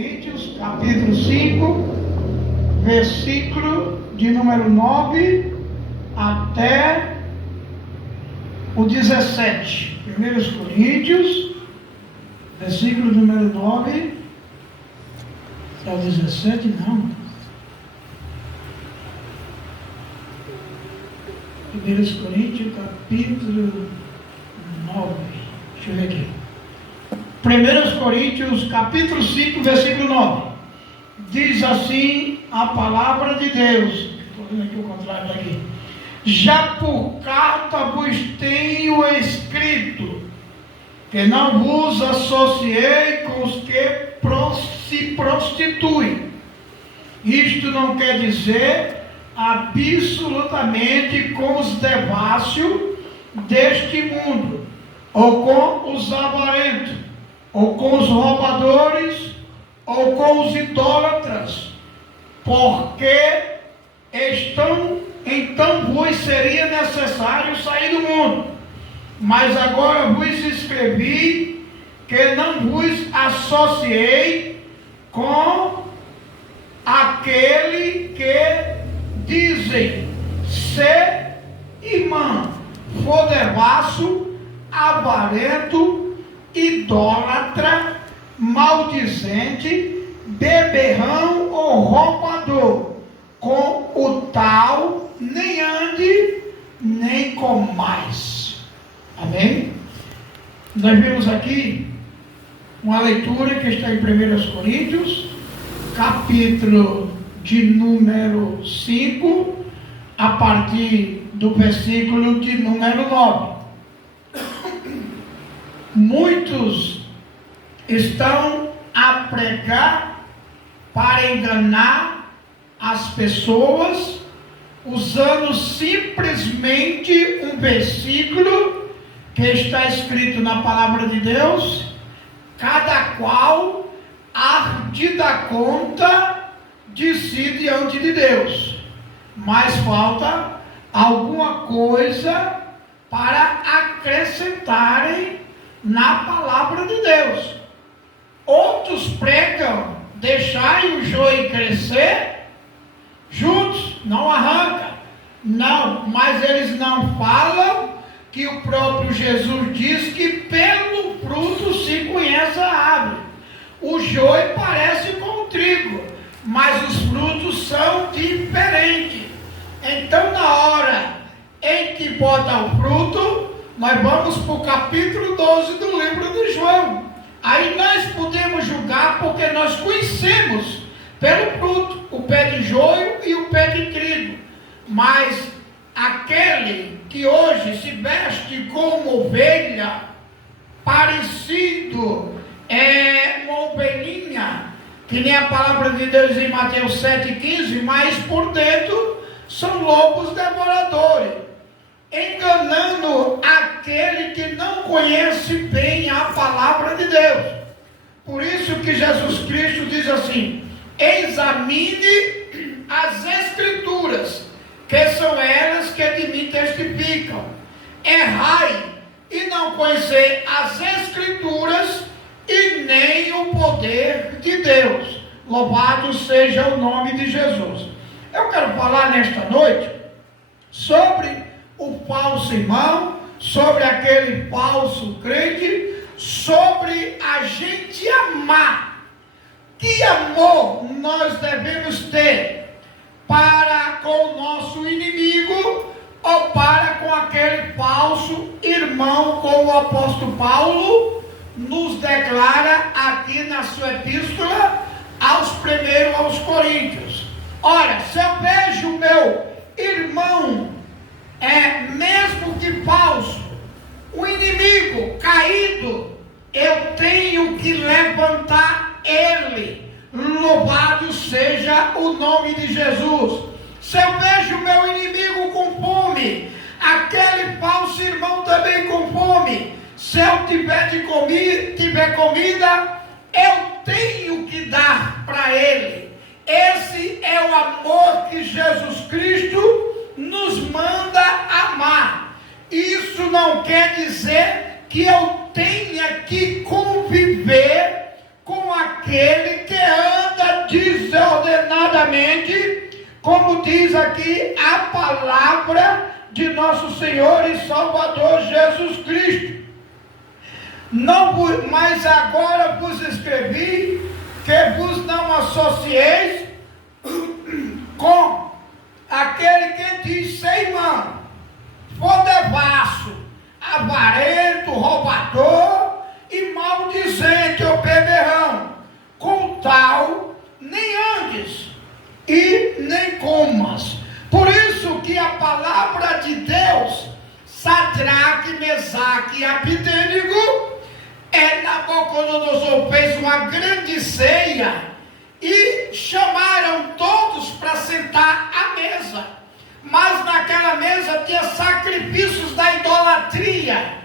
Coríntios, capítulo 5, versículo de número 9 até o 17. 1 Coríntios, versículo número 9 até o 17, não. 1 Coríntios, capítulo 9. Deixa eu ver aqui. 1 Coríntios, capítulo 5, versículo 9. Diz assim a palavra de Deus. Estou vendo aqui o contrário daqui. Já por carta vos tenho escrito, que não vos associei com os que se prostituem. Isto não quer dizer absolutamente com os devassos deste mundo, ou com os avarentos, ou com os roubadores, ou com os idólatras, porque então vos seria necessário sair do mundo. Mas agora vos escrevi que não vos associei com aquele que dizem ser irmão, for devasso, avarento, idólatra, maldizente, beberrão ou roubador. Com o tal nem ande, nem com mais. Amém? Nós vimos aqui uma leitura que está em 1 Coríntios, capítulo de número 5, a partir do versículo de número 9. Muitos estão a pregar para enganar as pessoas, usando simplesmente um versículo que está escrito na palavra de Deus, cada qual há de dar conta de si diante de Deus, mas falta alguma coisa para acrescentarem na palavra de Deus. Outros pregam: deixai o joio crescer juntos, não arranca. Não, mas eles não falam que o próprio Jesus diz que pelo fruto se conhece a árvore. O joio parece com o trigo, mas os frutos são diferentes. Então, na hora em que bota o fruto, nós vamos para o capítulo 12 do livro de João. Aí nós podemos julgar, porque nós conhecemos pelo fruto o pé de joio e o pé de trigo. Mas aquele que hoje se veste como ovelha, parecido uma ovelhinha, que nem a palavra de Deus em Mateus 7,15, mas por dentro são lobos devoradores, enganando aquele que não conhece bem a palavra de Deus. Por isso que Jesus Cristo diz assim: examine as Escrituras, que são elas que de mim testificam. Errai e não conhecer as Escrituras e nem o poder de Deus. Louvado seja o nome de Jesus. Eu quero falar nesta noite sobre o falso irmão, sobre aquele falso crente, sobre a gente amar. Que amor nós devemos ter para com o nosso inimigo ou para com aquele falso irmão, como o apóstolo Paulo nos declara aqui na sua epístola aos Coríntios. Olha, se eu vejo o meu irmão, mesmo que falso, o inimigo caído, eu tenho que levantar ele. Louvado seja o nome de Jesus. Se eu vejo o meu inimigo com fome, aquele falso irmão também com fome, se eu tiver comida, eu tenho que dar para ele. Esse é o amor que Jesus Cristo nos manda amar. Isso não quer dizer que eu tenha que conviver com aquele que anda desordenadamente, como diz aqui a palavra de nosso Senhor e Salvador Jesus Cristo. Mas agora vos escrevi que vos não associeis com aquele que diz sem mão, for devasso, avarento, roubador e maldizente ou beberrão. Com tal, nem andes e nem comas. Por isso que a palavra de Deus, Sadraque, Mesaque e Abednego, Nabucodonosor fez uma grande ceia e chamaram todos para sentar à mesa. Mas naquela mesa tinha sacrifícios da idolatria.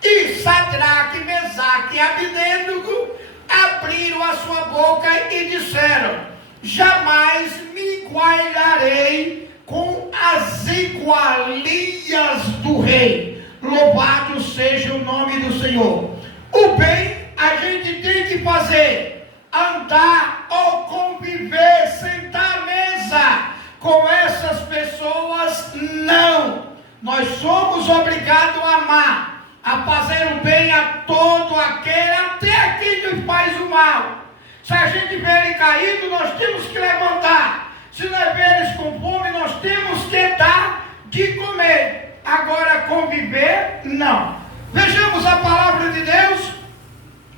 E Sadraque, Mesaque e Abednego abriram a sua boca e disseram: jamais me igualarei com as iguarias do rei. Louvado seja o nome do Senhor. O bem a gente tem que fazer, andar ou conviver, sentar à mesa com essas pessoas, não. Nós somos obrigados a amar, a fazer o bem a todo aquele, até a quem nos faz o mal. Se a gente vê ele caído, nós temos que levantar. Se nós vê eles com fome, nós temos que dar de comer. Agora conviver, não. Vejamos a palavra de Deus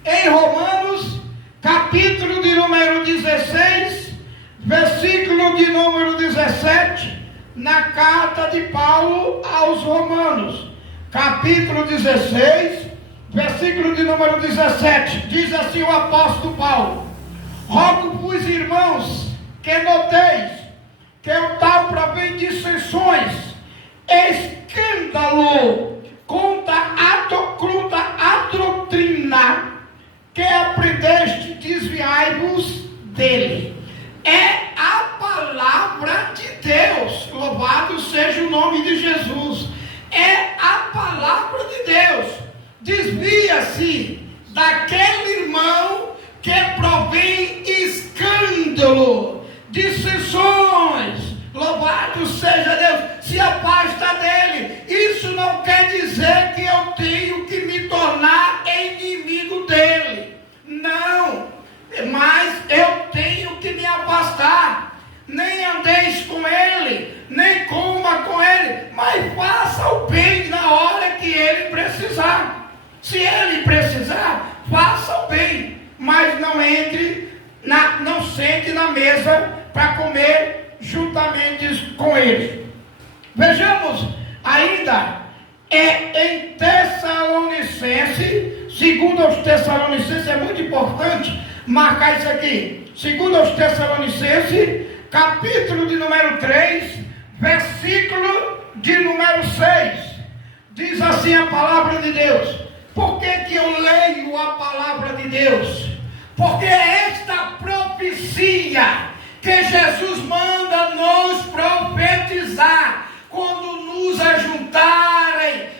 em Romanos, capítulo de número 16, versículo de número 17, na carta de Paulo aos Romanos, capítulo 16, versículo de número 17, diz assim o apóstolo Paulo: rogo-vos, irmãos, que noteis que o tal provém de dissensões, escândalo contra a doutrina que aprendeste, desviai-vos dele. É a palavra de Deus, louvado seja o nome de Jesus. É a palavra de Deus. Desvia-se daquele irmão que provém escândalo, dissensões. Louvado seja Deus. Se afasta dele. Isso não quer dizer que eu tenho que me tornar inimigo dele. Não. Mas eu tenho que me afastar. Nem andeis com ele, nem coma com ele, mas faça o bem na hora que ele precisar. Se ele precisar, faça o bem, mas não não sente na mesa para comer juntamente com ele. Vejamos ainda em Tessalonicenses, segundo aos Tessalonicenses, é muito importante marcar isso aqui. Segundo aos Tessalonicenses, capítulo de número 3, versículo de número 6. Diz assim a palavra de Deus. Por que eu leio a palavra de Deus? Porque é esta profecia que Jesus manda nos profetizar. Quando nos ajuntares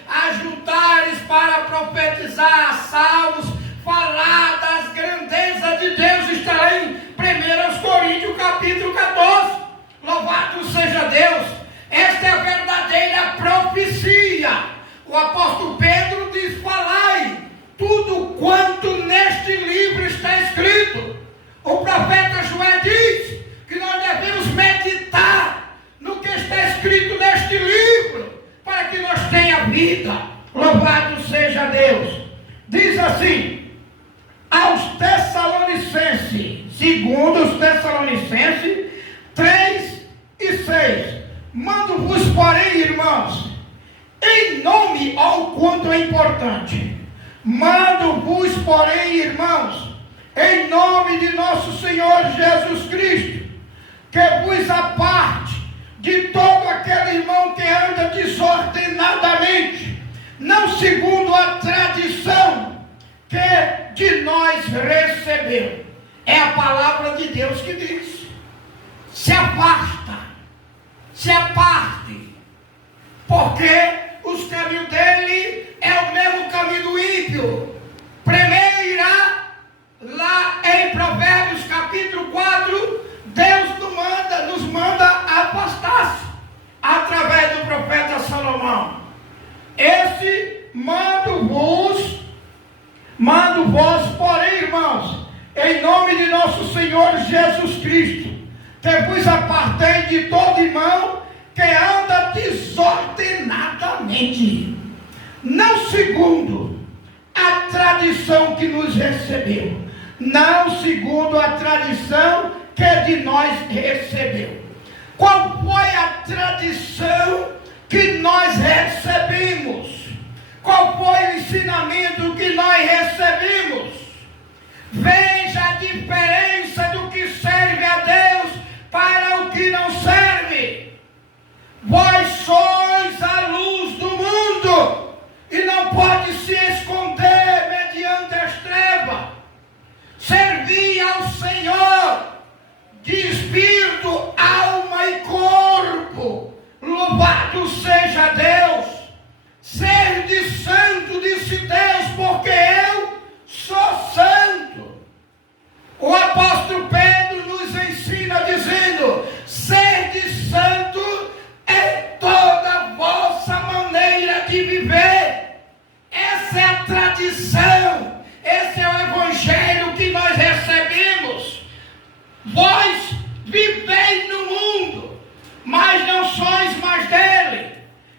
para profetizar salmos, falar das grandezas de Deus, está em 1 Coríntios capítulo 14. Louvado seja Deus. Esta é a verdadeira profecia. O apóstolo Pedro diz: falai tudo quanto neste livro está escrito. O profeta Joel diz que nós devemos meditar no que está escrito neste livro, para que nós tenha vida. Louvado seja Deus. Diz assim aos Tessalonicenses, segundo os Tessalonicenses 3 e 6: mando-vos, porém, irmãos, em nome, ao quanto é importante, mando-vos, porém, irmãos, em nome de nosso Senhor Jesus Cristo, que vos aparte de todo aquele irmão que anda desordenadamente, não segundo a tradição que de nós recebeu. É a palavra de Deus que diz: se afasta, se aparte, porque os caminhos dele é o mesmo caminho do ímpio. Primeira, lá em Provérbios capítulo nome de nosso Senhor Jesus Cristo, que vos apartei de todo irmão que anda desordenadamente, não segundo a tradição que nos recebeu, não segundo a tradição que de nós recebeu. Qual foi a tradição que nós recebemos? Qual foi o ensinamento que nós recebemos? Veja a diferença do que serve a Deus para o que não serve. Vós sois a luz do mundo e não pode se esconder mediante as trevas. Servi ao Senhor de espírito, alma e corpo. Louvado seja Deus. Sede santo, disse Deus, porque eu sou santo. O apóstolo Pedro nos ensina dizendo: sede santo em toda a vossa maneira de viver. Essa é a tradição, esse é o evangelho que nós recebemos. Vós viveis no mundo, mas não sois mais dele.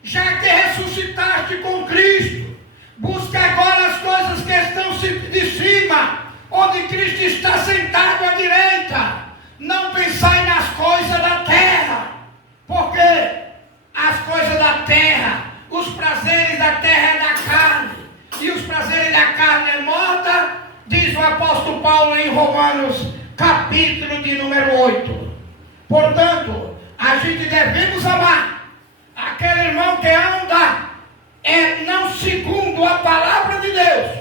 Já que ressuscitaste com Cristo, busca agora as coisas que estão de cima, onde Cristo está sentado à direita. Não pensai nas coisas da terra, porque as coisas da terra, os prazeres da terra é da carne, e os prazeres da carne é morta, diz o apóstolo Paulo em Romanos, capítulo de número 8. Portanto, a gente devemos amar aquele irmão que anda não segundo a palavra de Deus,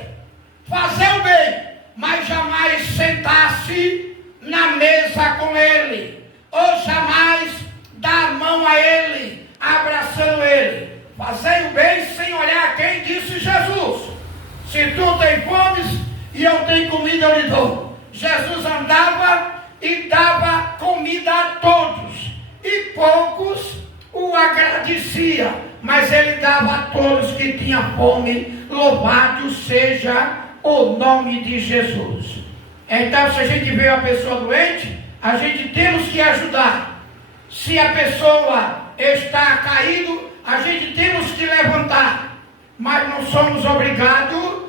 fazer o bem, mas jamais sentar-se na mesa com ele, ou jamais dar a mão a ele, abraçando ele. Fazer o bem sem olhar a quem, disse Jesus. Se tu tens fome e eu tenho comida, eu lhe dou. Jesus andava e dava comida a todos, e poucos o agradecia, mas ele dava a todos que tinham fome. Louvado seja o nome de Jesus. Então, se a gente vê uma pessoa doente, a gente temos que ajudar. Se a pessoa está caído, a gente temos que levantar, mas não somos obrigados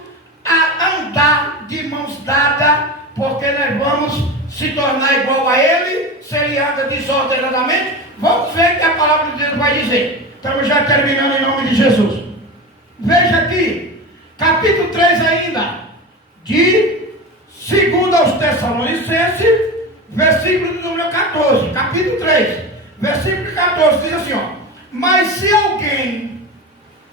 a andar de mãos dadas, porque nós vamos se tornar igual a ele, se ele anda desordenadamente. Vamos ver o que a palavra de Deus vai dizer. Estamos já terminando em nome de Jesus. Veja aqui, capítulo 3 ainda, de 2 aos Tessalonicenses, versículo número 14, capítulo 3, versículo 14, diz assim, ó: mas se alguém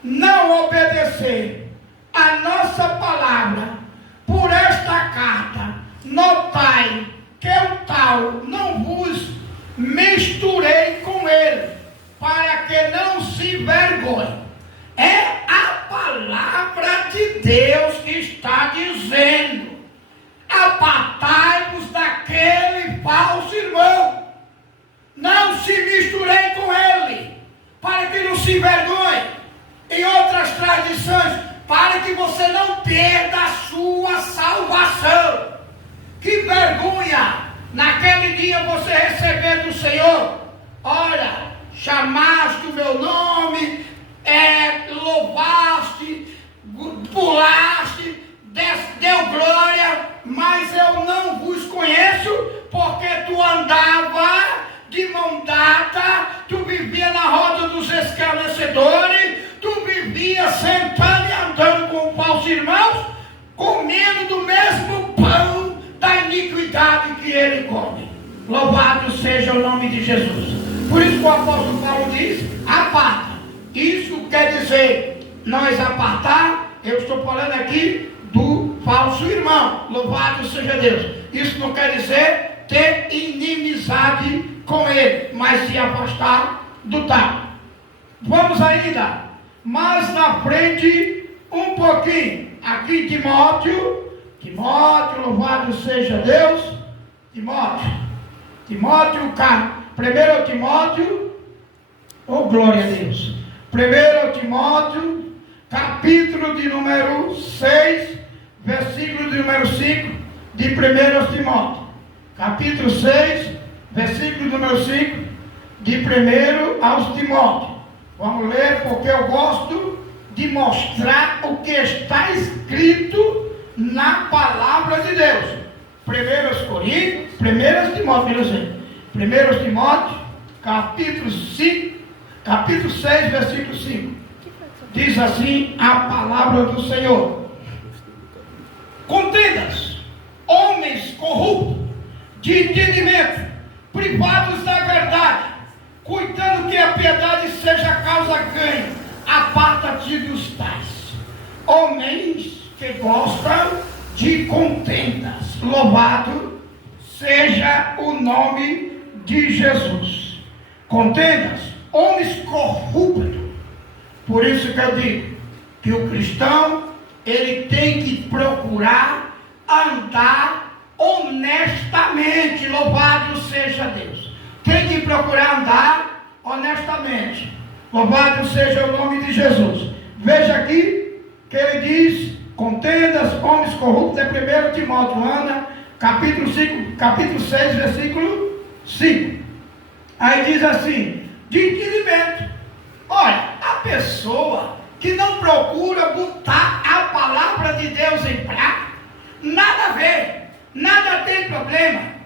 não obedecer a nossa palavra por esta carta, notai que o tal não vos misturei com ele, para que não se envergonhe. É a palavra de Deus que está dizendo: apartai-vos daquele falso irmão, não se misturei com ele, para que não se envergonhe. Em outras tradições, para que você não perda a sua salvação. Que vergonha naquele dia você receber do Senhor: olha, chamaste o meu nome, louvaste, pulaste, deu glória, mas eu não vos conheço, porque tu andava de mão dada, tu vivia na roda dos escarnecedores, tu vivia sentado e andando com falsos irmãos, comendo do mesmo pão da iniquidade que ele come. Louvado seja o nome de Jesus. Por isso que o apóstolo Paulo diz: aparta. Isso quer dizer nós apartar. Eu estou falando aqui do falso irmão. Louvado seja Deus. Isso não quer dizer ter inimizade com ele, mas se afastar do tal. Vamos ainda mais na frente um pouquinho. Aqui Timóteo, louvado seja Deus. Timóteo, 1 Timóteo, oh glória a Deus. 1 Timóteo, capítulo de número 6, versículo de número 5, de 1 Timóteo. capítulo 6, versículo número 5, de 1 aos Timóteo. Vamos ler, porque eu gosto de mostrar o que está escrito na palavra de Deus. 1 Coríntios, 1 Timóteo, 1 Timóteo, capítulo 5, capítulo 6, versículo 5. Diz assim a palavra do Senhor: contendas, homens corruptos, de entendimento, privados da verdade, cuidando que a piedade seja causa ganho, aparta-te dos tais. Homens que gostam de contendas, louvado seja o nome de Jesus. Contendas, homens corruptos. Por isso que eu digo que o cristão, ele tem que procurar andar honestamente. Louvado seja Deus. Tem que procurar andar honestamente. Louvado seja o nome de Jesus. Veja aqui que ele diz: contendas, homens corruptos. É 1 Timóteo, Ana, capítulo 5, capítulo 6, versículo 5. Aí diz assim: de entendimento. Olha, a pessoa que não procura botar a palavra de Deus em prática, nada a ver, nada tem problema.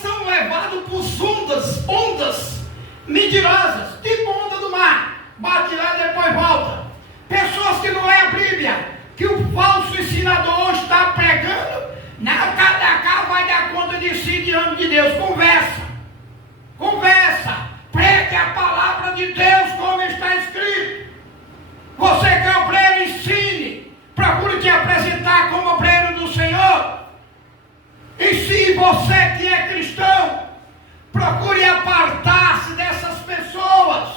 São levados por ondas mentirosas, tipo onda do mar, bate lá e depois volta. Pessoas que não lêem a Bíblia, que o falso ensinador está pregando, não, cada cá vai dar conta de si diante de Deus. Conversa, pregue a palavra de Deus como está escrito. Você que é obreiro, ensine, procure te apresentar como obreiro do Senhor. E se você que é cristão, procure apartar-se dessas pessoas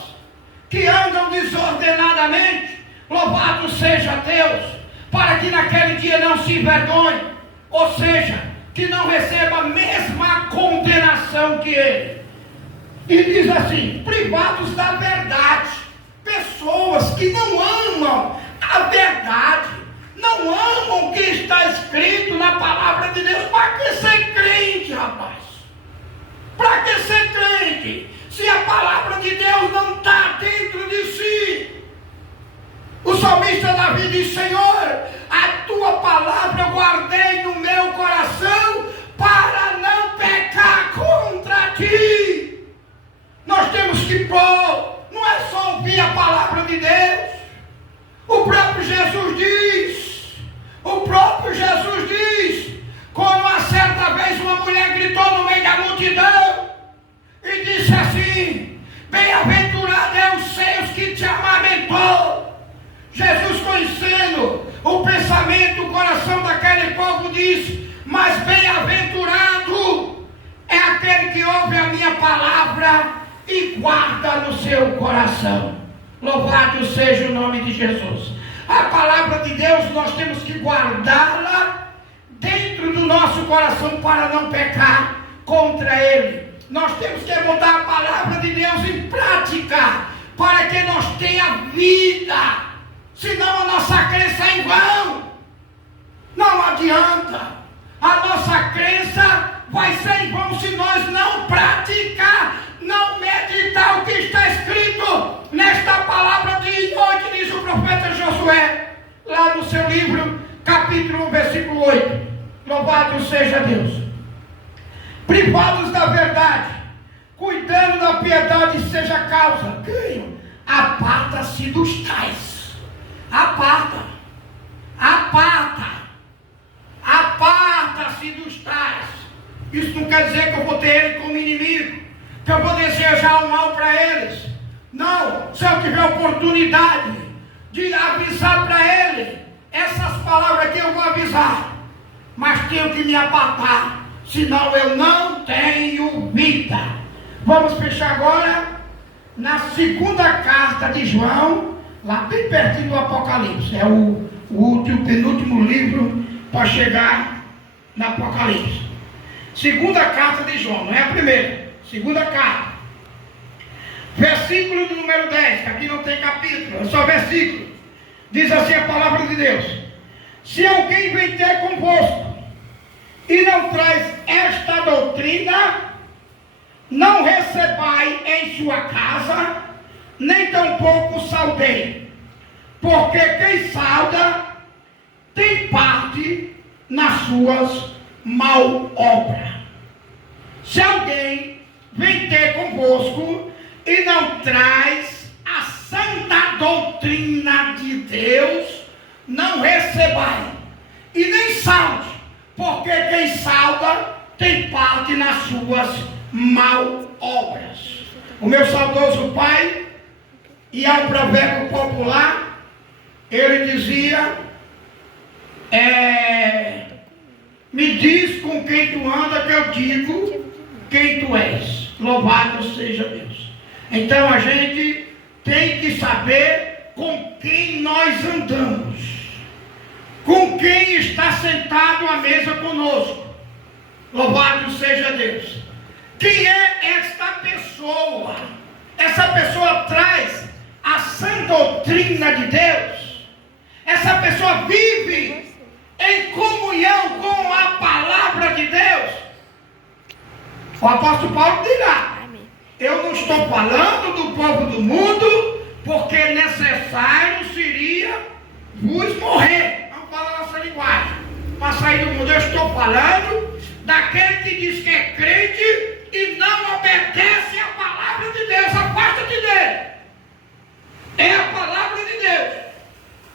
que andam desordenadamente. Louvado seja Deus, para que naquele dia não se envergonhe, ou seja, que não receba a mesma condenação que ele. E diz assim: privados da verdade. Pessoas que não amam a verdade, não amam o que está escrito na palavra de Deus. Para que ser crente, rapaz? Para que ser crente se a palavra de Deus não está dentro de si? O salmista Davi diz: Senhor, a tua palavra eu guardei no meu coração para não pecar contra ti. Nós temos que pôr, não é só ouvir a palavra de Deus. O próprio Jesus diz, quando uma certa vez uma mulher gritou no meio da multidão e disse assim: bem-aventurado é os seios que te amamentou. Jesus, conhecendo o pensamento, o coração daquele povo, disse: mas bem-aventurado é aquele que ouve a minha palavra e guarda no seu coração. Louvado seja o nome de Jesus. A palavra de Deus nós temos que guardá-la dentro do nosso coração para não pecar contra ele. Nós temos que botar a palavra de Deus em prática para que nós tenhamos vida. Senão a nossa crença é em vão. Não adianta. A nossa crença vai ser em vão se nós não praticar, não meditar o que está escrito nesta palavra de hoje, diz o profeta Josué, lá no seu livro, capítulo 1, versículo 8. Louvado seja Deus. Privados da verdade, cuidando da piedade, seja causa ganho, aparta-se dos tais. Aparta-se dos tais. Isso não quer dizer que eu vou ter ele como inimigo, que eu vou desejar o mal para eles. Não, se eu tiver oportunidade de avisar para ele, essas palavras aqui eu vou avisar, mas tenho que me apartar, senão eu não tenho vida. Vamos fechar agora na segunda carta de João, lá bem pertinho do Apocalipse. É o último, penúltimo livro para chegar no Apocalipse. Segunda carta de João, não é a primeira. Segunda carta. Versículo do número 10, que aqui não tem capítulo, é só versículo. Diz assim a palavra de Deus: se alguém vem ter convosco e não traz esta doutrina, não recebai em sua casa, nem tampouco saudei, porque quem sauda tem parte nas suas mal obras. Se alguém vem ter convosco e não traz a santa doutrina de Deus, não recebai, e nem saude, porque quem sauda tem parte nas suas mal obras. O meu saudoso pai, e ao provérbio popular, ele dizia, me diz com quem tu anda, que eu digo quem tu és. Louvado seja Deus. Então a gente tem que saber com quem nós andamos, com quem está sentado à mesa conosco. Louvado seja Deus. Quem é esta pessoa? Essa pessoa traz a sã doutrina de Deus. Essa pessoa vive em comunhão com a palavra de Deus. O apóstolo Paulo dirá, eu não estou falando do povo do mundo, porque necessário seria vos morrer. Vamos falar nossa linguagem, para sair do mundo. Eu estou falando daquele que diz que é crente e não obedece à palavra de Deus. Afasta-te dele. É a palavra de Deus.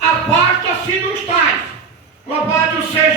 Afasta-se dos tais. Louvado seja